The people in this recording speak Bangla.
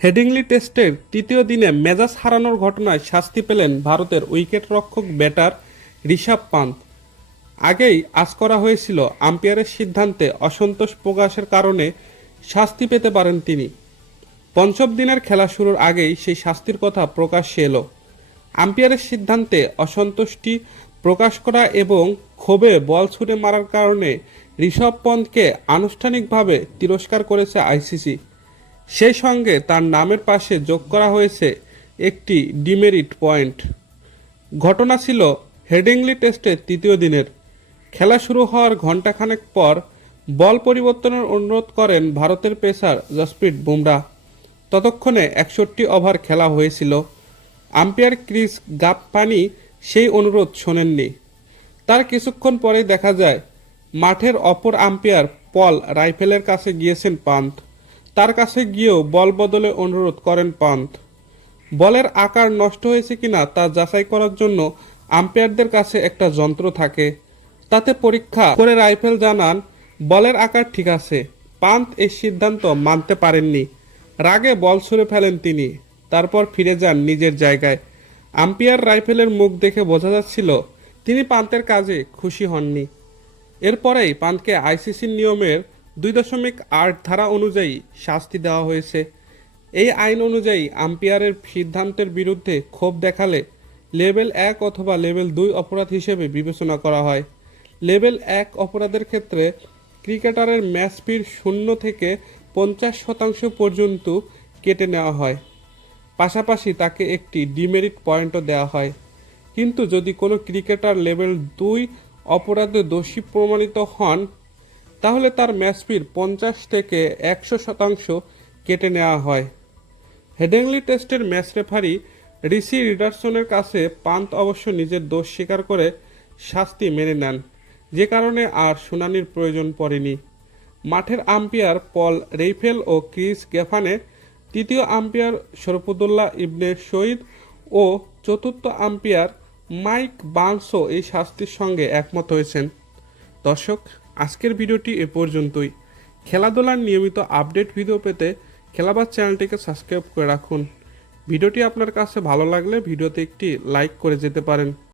হেডিংলি টেস্টের তৃতীয় দিনে মেজাজ হারানোর ঘটনায় শাস্তি পেলেন ভারতের উইকেটরক্ষক ব্যাটার ঋষভ পান্ত। আগেই আঁচ করা হয়েছিল আম্পায়ারের সিদ্ধান্তে অসন্তোষ প্রকাশের কারণে শাস্তি পেতে পারেন তিনি। পঞ্চম দিনের খেলা শুরুর আগেই সেই শাস্তির কথা প্রকাশ্যে এলো। আম্পায়ারের সিদ্ধান্তে অসন্তুষ্টি প্রকাশ করা এবং ক্ষোভে বল ছুঁড়ে মারার কারণে ঋষভ পন্তকে আনুষ্ঠানিকভাবে তিরস্কার করেছে আইসিসি। সেই সঙ্গে তার নামের পাশে যোগ করা হয়েছে একটি ডিমেরিট পয়েন্ট। ঘটনা ছিল হেডিংলি টেস্টের তৃতীয় দিনের। খেলা শুরু হওয়ার ঘণ্টাখানেক পর বল পরিবর্তনের অনুরোধ করেন ভারতের পেসার জসপ্রীত বুমরাহ। ততক্ষণে 61 ওভার খেলা হয়েছিল। আম্পায়ার ক্রিস গাপপানি সেই অনুরোধ শোনেননি। তার কিছুক্ষণ পরেই দেখা যায় মাঠের অপর আম্পায়ার পল রাইফেলের কাছে গিয়েছেন পান্ত। তার কাছে গিয়েও বল বদলে অনুরোধ করেন পান্ত। বলের আকার নষ্ট হয়েছে কিনা তা যাচাই করার জন্য আম্পায়ারদের কাছে একটা যন্ত্র থাকে। তাতে পরীক্ষা করে রাইফেল জানান বলের আকার ঠিক আছে। পান্ত এই সিদ্ধান্ত মানতে পারেননি। রাগে বল ছুঁড়ে ফেলেন তিনি। তারপর ফিরে যান নিজের জায়গায়। আম্পায়ার রাইফেলের মুখ দেখে বোঝা যাচ্ছিল তিনি পান্তের কাজে খুশি হননি। এরপরেই পান্তকে আইসিসির নিয়মের 2.8 ধারা অনুযায়ী শাস্তি দেওয়া হয়েছে। এই আইন অনুযায়ী আম্পায়ারের সিদ্ধান্তের বিরুদ্ধে ক্ষোভ দেখালে লেভেল 1 অথবা লেভেল 2 অপরাধ হিসেবে বিবেচনা করা হয়। লেভেল 1 অপরাধের ক্ষেত্রে ক্রিকেটারের ম্যাচ ফির 0 থেকে 50% পর্যন্ত কেটে নেওয়া হয়। পাশাপাশি তাকে একটি ডিমেরিট পয়েন্টও দেওয়া হয়। কিন্তু যদি কোনো ক্রিকেটার লেভেল 2 অপরাধে দোষী প্রমাণিত হন তাহলে তার ম্যাচ ফির 50 থেকে 100% কেটে নেওয়া হয়। হেডিংলি টেস্টের ম্যাচ রেফারি রিসি রিডারসনের কাছে পান্ত অবশ্য নিজের দোষ স্বীকার করে শাস্তি মেনে নেন, যে কারণে আর শুনানির প্রয়োজন পড়েনি। মাঠের আম্পায়ার পল রেইফেল ও ক্রিস গেফানে, তৃতীয় আম্পায়ার শরফুদ্দোল্লা ইবনে সঈদ ও চতুর্থ আম্পায়ার মাইক বার্নসও এই শাস্তির সঙ্গে একমত হয়েছেন। দর্শক, আজকের ভিডিওটি এ পর্যন্তই। খেলাধুলার নিয়মিত আপডেট ভিডিও পেতে খেলাবাজ চ্যানেলটিকে সাবস্ক্রাইব করে রাখুন। ভিডিওটি আপনার কাছে ভালো লাগলে ভিডিওতে একটি লাইক করে যেতে পারেন।